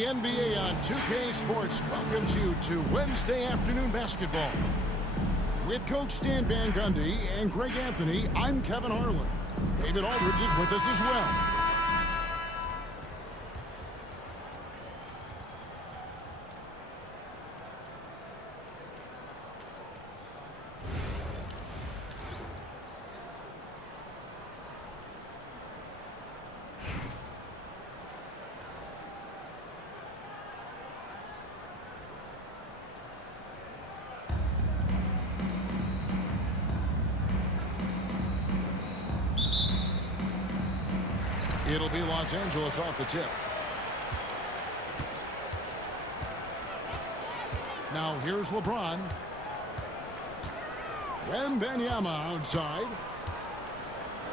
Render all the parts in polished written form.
The NBA on 2K Sports welcomes you to Wednesday afternoon basketball. With Coach Stan Van Gundy and Greg Anthony, I'm Kevin Harlan. David Aldridge is with us as well. It'll be Los Angeles off the tip. Now here's LeBron. Wembanyama outside.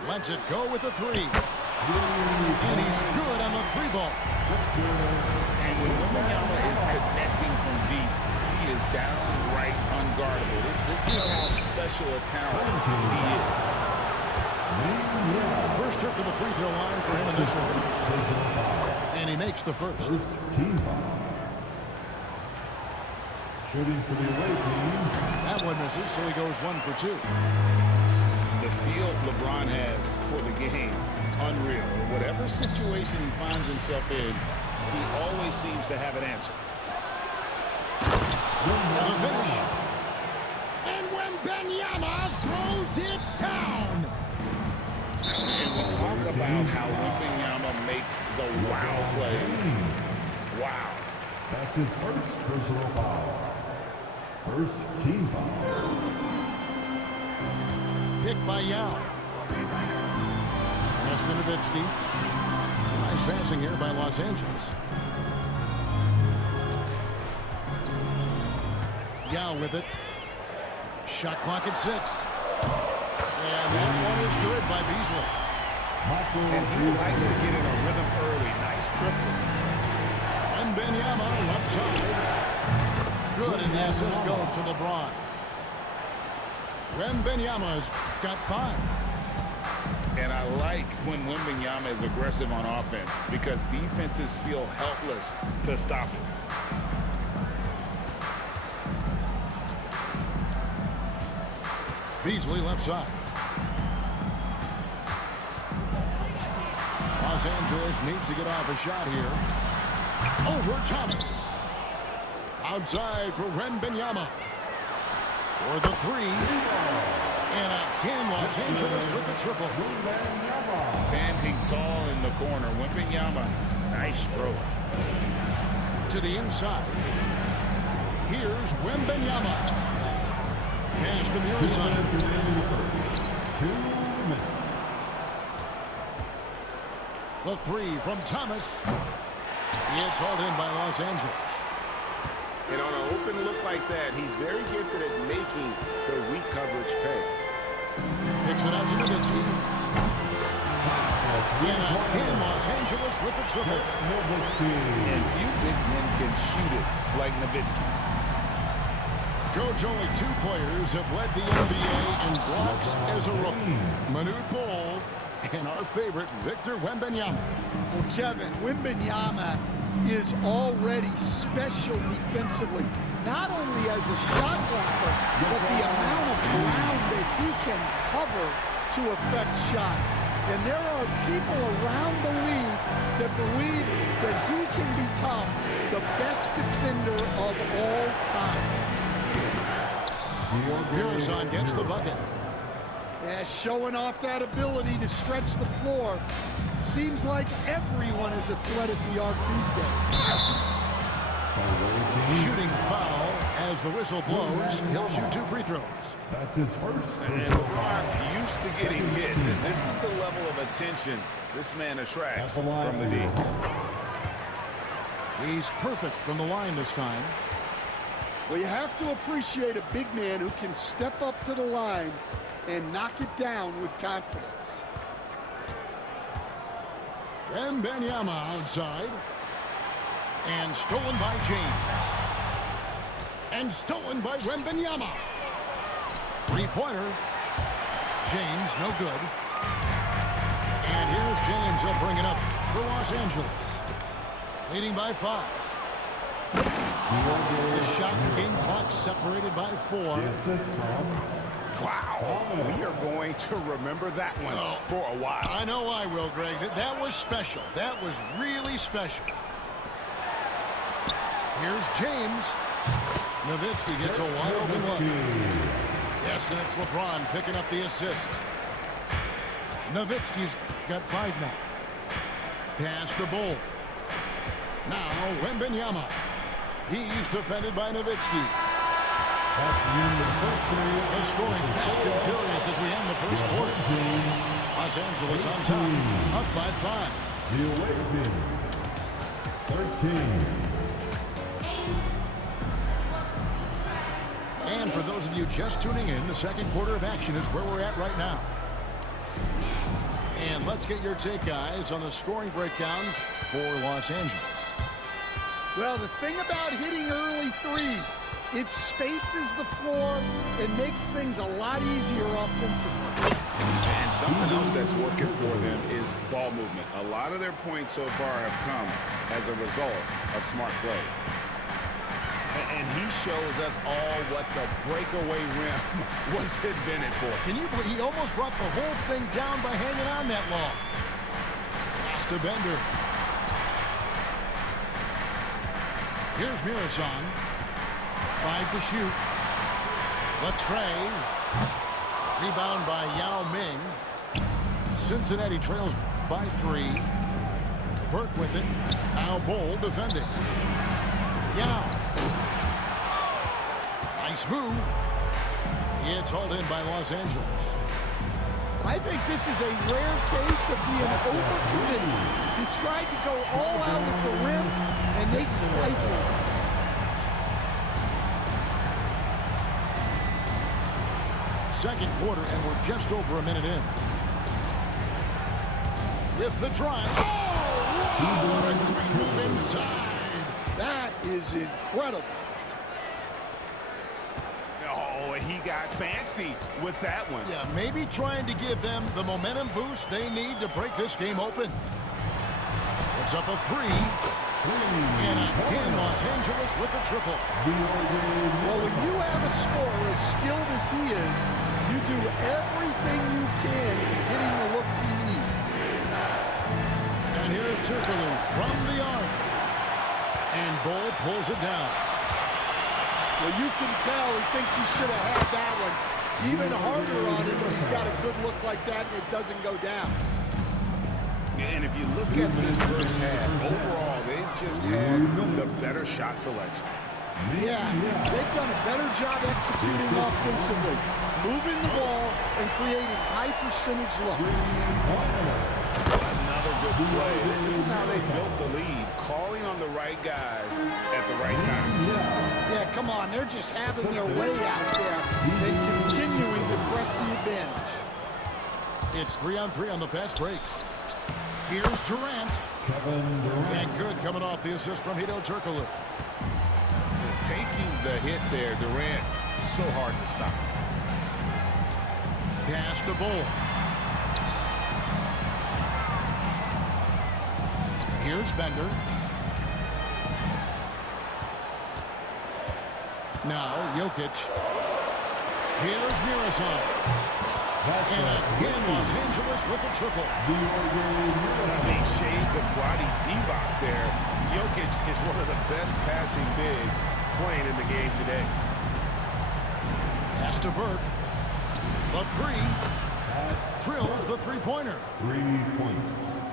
Lets it go with the three. And he's good on the three ball. And when Wembanyama is connecting from deep, he is downright unguardable. This is how special a talent he is. First trip to the free throw line for him in this one. And he makes the first. Team foul. Shooting for the away team. That one misses, so he goes 1 for 2. The feel LeBron has for the game, unreal. Whatever situation he finds himself in, he always seems to have an answer. The finish. And Wembanyama throws it down. And we talk about how Wembanyama makes the wow plays. Wow. That's his first personal foul. First team foul. Picked by Yao. Pass to Nowitzki. Nice passing here by Los Angeles. Yao with it. Shot clock at 6. And that one is good by Beasley. And he likes to get in a rhythm early. Nice triple. And Wembanyama left side. Good, and the assist goes to LeBron. Wembanyama's got 5. And I like when Wembanyama is aggressive on offense because defenses feel helpless to stop it. Beasley left side. Los Angeles needs to get off a shot here. Over Thomas. Outside for Wembanyama. For the 3. And again, Los Angeles with the triple. Standing tall in the corner. Wembanyama, nice stroke. To the inside. Here's Wembanyama. Pass to Murison. 2 minutes. The 3 from Thomas. It's hauled in by Los Angeles. And on an open look like that, he's very gifted at making the weak coverage pay. Picks it out to Nowitzki. And again, Los Angeles with the triple. And few big men can shoot it like Nowitzki. Coach, only 2 players have led the NBA in blocks as a rookie. Manute Bol and our favorite, Victor Wembanyama. Well, Kevin, Wembanyama is already special defensively, not only as a shot blocker, but the amount of ground that he can cover to affect shots. And there are people around the league that believe that he can become the best defender of all time. Murison gets the bucket. Yeah, showing off that ability to stretch the floor. Seems like everyone is a threat at the arc these days. Shooting foul as the whistle blows. He'll shoot 2 free throws. That's his first. And LeBron used to getting hit. And this is the level of attention this man attracts from the D. He's perfect from the line this time. Well, you have to appreciate a big man who can step up to the line and knock it down with confidence. Wembanyama outside. And stolen by James. And stolen by Wembanyama. 3-pointer. James, no good. And here's James. He'll bring it up for Los Angeles. Leading by 5. The shot and game clock separated by 4. The assist from Wow. We are going to remember that one for a while. I know I will, Greg. That was special. That was really special. Here's James. Nowitzki gets a wide open look. Yes, and it's LeBron picking up the assist. Nowitzki's got 5 now. Pass to Bull. Now Wembanyama. He's defended by Nowitzki. They're scoring fast and furious as we end the first quarter. Los Angeles on top, up by 5. the away team. 13. And for those of you just tuning in, the second quarter of action is where we're at right now. And let's get your take, guys, on the scoring breakdown for Los Angeles. Well, the thing about hitting early threes, it spaces the floor and makes things a lot easier offensively. And something else that's working for them is ball movement. A lot of their points so far have come as a result of smart plays. And he shows us all what the breakaway rim was invented for. Can you believe he almost brought the whole thing down by hanging on that long? Pass to Bender. Here's Mirasan. 5 to shoot. Latrey. Rebound by Yao Ming. Cincinnati trails by 3. Burke with it. Now Bull defending. Yao. Nice move. It's hauled in by Los Angeles. I think this is a rare case of being overcommitted. He tried to go all out at the rim, and they stifled. Second quarter, and we're just over a minute in. With the drive. Oh, what a great move inside. That is incredible. Oh, he got fancy with that one. Yeah, maybe trying to give them the momentum boost they need to break this game open. It's up a 3. And again, Los Angeles with the triple. Well, when you have a scorer as skilled as he is, you do everything you can to get him the looks he needs. And here's Turkoglu from the arc. And Bull pulls it down. Well, you can tell he thinks he should have had that one even harder on him when he's got a good look like that and it doesn't go down. And if you look at this first half, overall, they've just had the better shot selection. Yeah, they've done a better job executing offensively, moving the ball and creating high percentage looks. Another good play. This is how they built the lead, calling on the right guys at the right time. Yeah, come on, they're just having their way out there and continuing to press the advantage. It's 3-on-3 on the fast break. Here's Durant. And good coming off the assist from Hedo Turkoglu. Taking the hit there, Durant, so hard to stop. Pass to Bull. Here's Bender. Now Jokic. Here's Mirasan. And again, Los Angeles with the triple. I mean, shades of Vlade Divac there. Jokic is one of the best passing bigs playing in the game today. Pass to Burke. The 3. Drills the three-pointer. 3-point.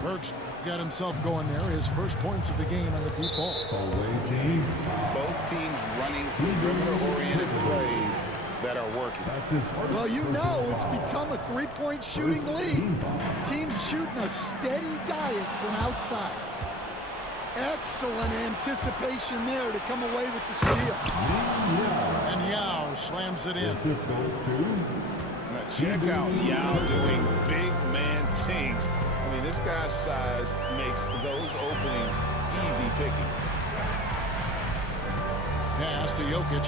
Burke's got himself going there. His first points of the game on the deep ball. Away team. Both teams running perimeter-oriented plays that are working. That's his first. Well, you know it's become a three-point shooting league. Teams shooting a steady diet from outside. Excellent anticipation there to come away with the steal. And Yao slams it in. Assist goes to. Now check out Yao doing big man things. I mean, this guy's size makes those openings easy picking. Pass to Jokic.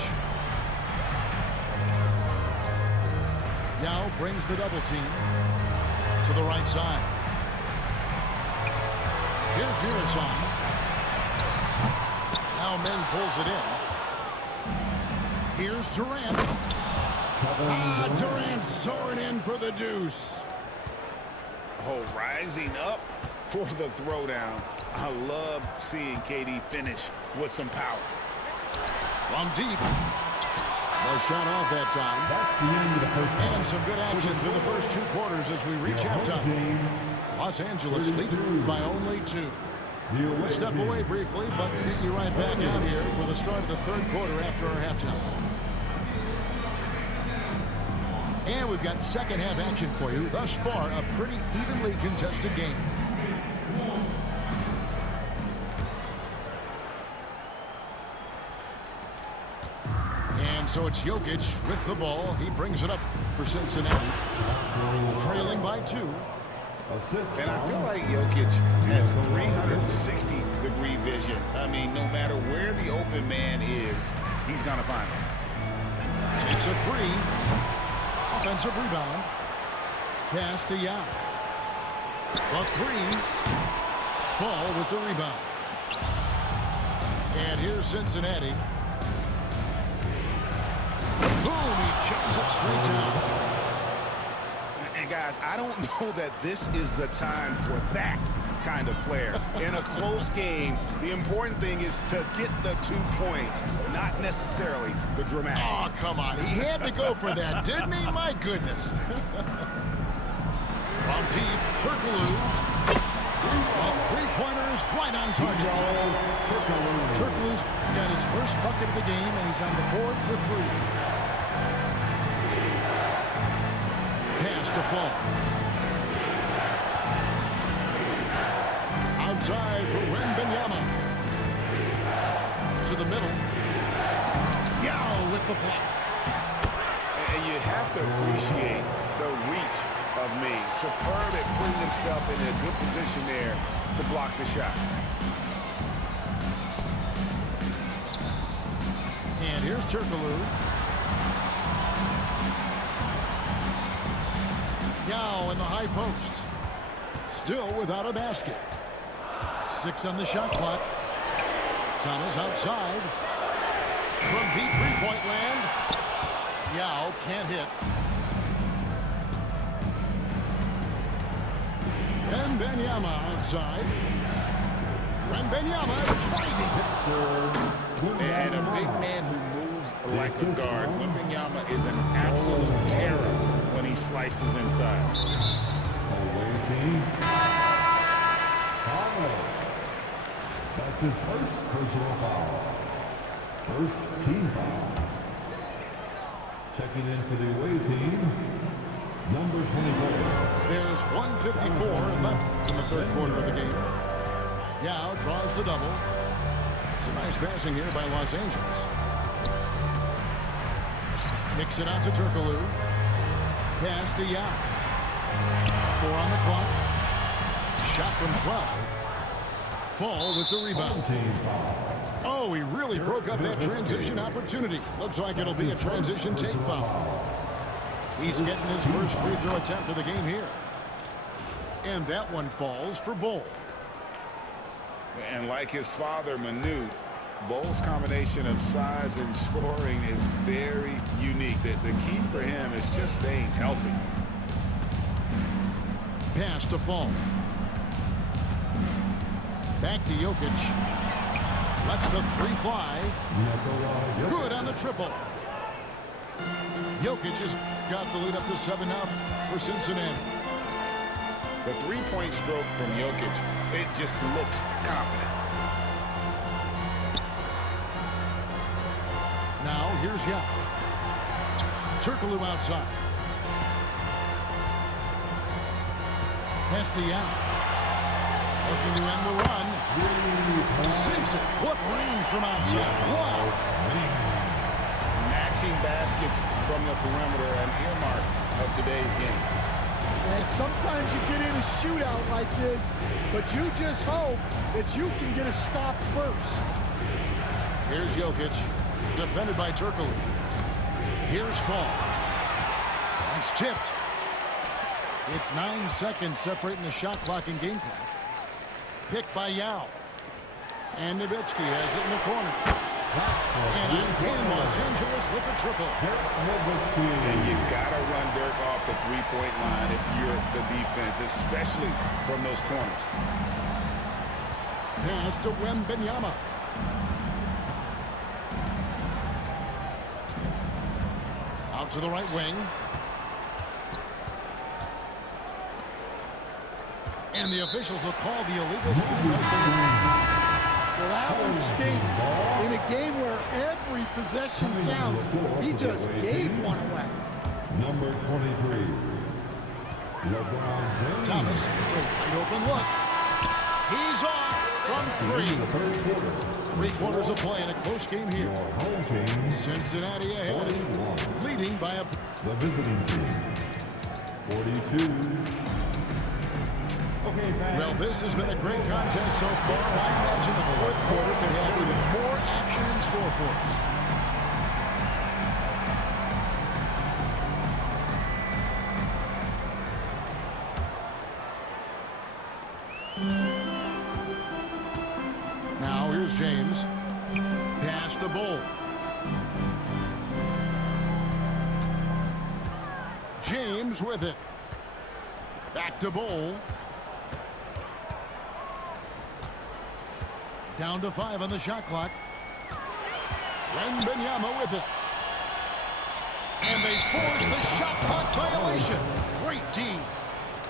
Yao brings the double team to the right side. Here's Mirasan. Now Meng pulls it in. Here's Durant. Durant soaring in for the deuce. Oh, rising up for the throwdown. I love seeing KD finish with some power. From deep. No shot off that time. That's the end of the first half. And some good action through the first 2 quarters as we reach halftime. Los Angeles leads by only 2. We'll step away briefly, but get you right back out here for the start of the 3rd quarter after our halftime. And we've got second half action for you. Thus far, a pretty evenly contested game. And so it's Jokic with the ball. He brings it up for Cincinnati. Trailing by 2. And I feel like Jokic has 360-degree vision. I mean, no matter where the open man is, he's going to find him. Takes a 3. Offensive rebound. Pass to Yao. A 3. Fall with the rebound. And here's Cincinnati. Boom, he jams it straight down. And guys, I don't know that this is the time for that kind of flair. In a close game, the important thing is to get the 2 points, not necessarily the dramatic. Oh, come on. He had to go for that, didn't he? My goodness. From deep, Turkoglu. A 3-pointer is right on target. Turkoglu's got his first bucket of the game, and he's on the board for 3. Pass to Fall. Outside for Wembanyama. To the middle. Yao with the block. And you have to appreciate the reach of me. Superb at putting himself in a good position there to block the shot. And here's Turkoglu. Yao in the high post. Still without a basket. 6 on the shot clock. Thomas outside. From deep 3-point land. Yao can't hit. Wembanyama outside. Wembanyama driving. And a big man who moves like a guard. Wembanyama is an absolute terror when he slices inside. Away team. That's his first personal foul. First team foul. Checking in for the away team, number 24. There's 1:54 left in the 3rd quarter of the game. Yao draws the double. It's a nice passing here by Los Angeles. Kicks it out to Turkoglu. Pass to Yao. 4 on the clock. Shot from 12. Fall with the rebound. Oh, he really broke up that transition opportunity. Looks like it'll be a transition take foul. He's getting his first free throw attempt of the game here. And that one falls for Bull. And like his father, Manu, Bull's combination of size and scoring is very unique. The key for him is just staying healthy. Pass to Fall. Back to Jokic. Lets the 3 fly. Good on the triple. Jokic has got the lead up to 7 now for Cincinnati. The 3-point stroke from Jokic, it just looks confident. Now here's Yao. Turkoglu outside. Pass to Yao. Looking to end the run. Sinks it. What range from outside. Wow. Matching baskets from the perimeter, an earmark of today's game. And sometimes you get in a shootout like this, but you just hope that you can get a stop first. Here's Jokic. Defended by Turkoglu. Here's Fall. That's tipped. It's 9 seconds separating the shot clock and game clock. Picked by Yao. And Nowitzki has it in the corner. And again, Los Angeles with the triple. And you got to run Dirk off the three-point line if you're the defense, especially from those corners. Pass to Wembanyama. Out to the right wing. And the officials will call the illegal celebration. Well, that one stings. In a game where every possession counts, he just gave one away. Number 23, LeBron James. Thomas gets a wide open look. He's off from three. 3 quarters of play in a close game here. Home team, Cincinnati ahead, 41. leading by a... The visiting team, 42. Okay, fans. Well, this has been a great contest so far. I imagine the 4th quarter could have even more action in store for us. Now here's James. Pass to Bull. James with it. Back to Bull. Down to 5 on the shot clock. Wembanyama with it. And they force the shot clock violation. Great team.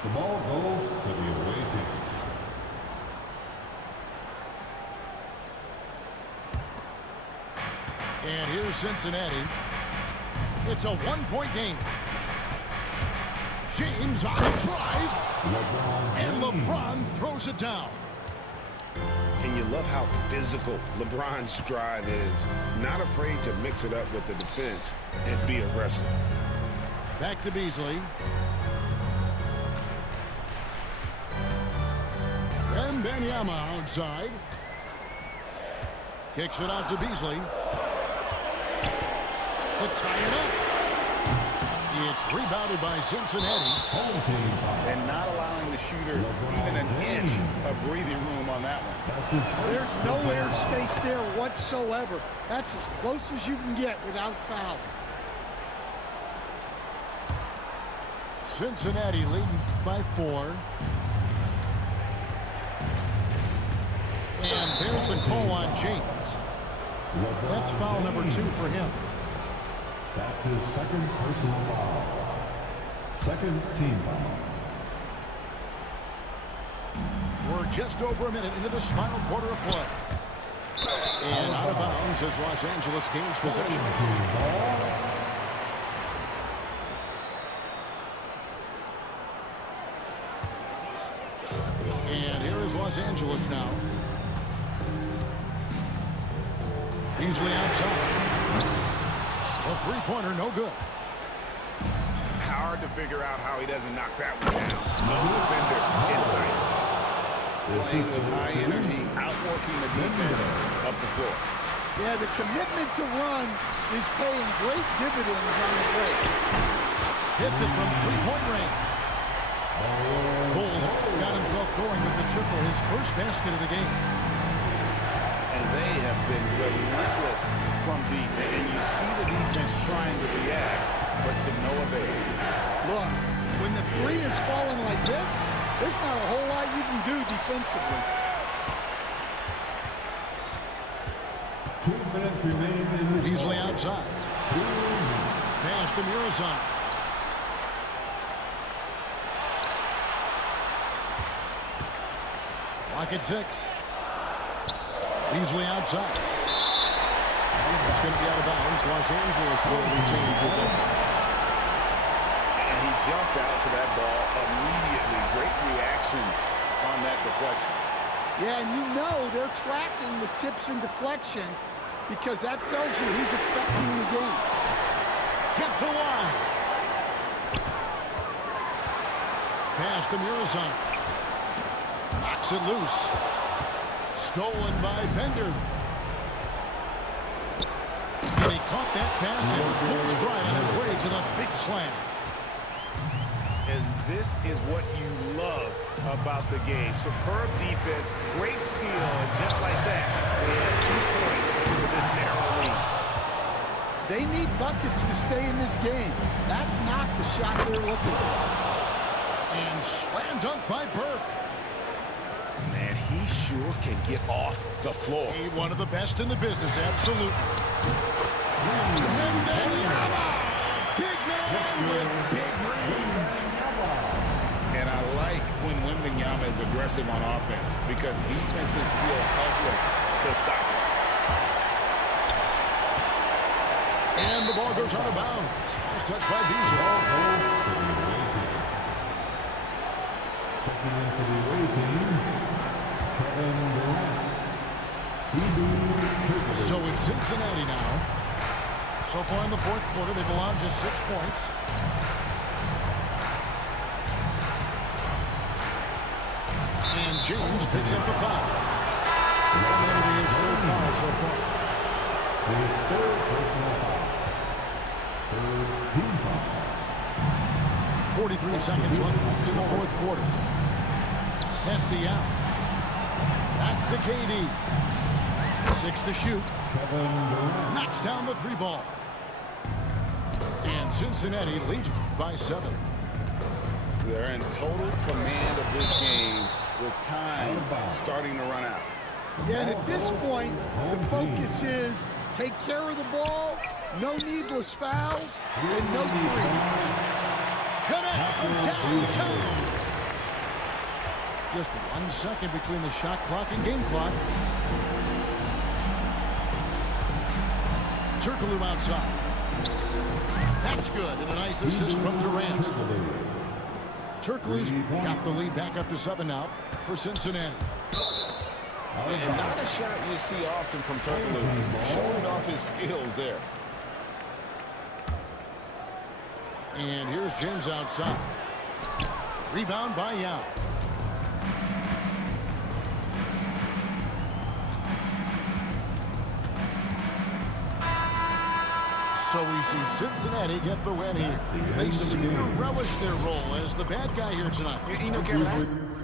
The ball goes to the away team. And here's Cincinnati. It's a 1-point game. James on a drive. And LeBron throws it down. And you love how physical LeBron's drive is. Not afraid to mix it up with the defense and be aggressive. Back to Beasley. Wembanyama outside. Kicks it out to Beasley. To tie it up. It's rebounded by Cincinnati. Home team foul. And not allowing the shooter even an inch of breathing room on that one. That's his first. There's no air space there whatsoever. That's as close as you can get without foul. Cincinnati leading by 4. And there's the call on James. That's foul number 2 for him. That's his second personal foul. Second team foul. We're just over a minute into this final quarter of play. And out of bounds as Los Angeles gains possession. And here is Los Angeles now. Beasley outside. A 3-pointer, no good. Hard to figure out how he doesn't knock that one down. No defender in sight. Playing with high energy, outworking the defense up the floor. Yeah, the commitment to run is paying great dividends on the break. Hits it from 3-point range. Bulls got himself going with the triple, his first basket of the game. And they have been relentless from deep. And you see the defense trying to react, but to no avail. Look, when the 3 is falling like this, there's not a whole lot you can do defensively. 2 minutes remain in this Beasley ball. outside. 2 minutes. Pass to Murazan. Clock at 6. Beasley outside. It's going to be out of bounds. Los Angeles will retain possession. And he jumped out to that ball immediately. Great reaction on that deflection. Yeah, and you know they're tracking the tips and deflections because that tells you who's affecting the game. Kept alive. Pass to Murazan. Knocks it loose. Stolen by Bender. And he caught that pass in full stride on his way to the big slam. and this is what you love about the game. Superb defense, great steal, and just like that, they have 2 points to this narrow lead. They need buckets to stay in this game. That's not the shot they're looking for. And slam dunk by Burke. Man, he sure can get off the floor. He one of the best in the business, absolutely. Wembanyama! Big man with big range. And I like when Wembanyama is aggressive on offense because defenses feel helpless to stop him. And the ball goes out of bounds. It's touched by Beasley. Checking in for the away team, Kevin Durant. So it's Cincinnati now. So far in the fourth quarter, they've allowed just 6 points. And James picks up the foul. And that'll be his third foul so far. His third personal foul. Third team foul. 43 seconds left in the fourth quarter. Hesty out. Back to KD. 6 to shoot. Kevin Durant. Knocks down the 3 ball. And Cincinnati leads by 7. They're in total command of this game with time starting to run out. Yeah, and at this point, the focus is take care of the ball, no needless fouls, and no threes. Connects from downtown. Just 1 second between the shot clock and game clock. Turkoglu outside. That's good, and a nice assist from Durant. Turkoglu's got the lead back up to 7 now for Cincinnati. And not a shot you see often from Turkoglu. Showing off his skills there. And here's James outside. Rebound by Yao. So we see Cincinnati get the win here. They seem to relish their role as the bad guy here tonight. You know, Kevin,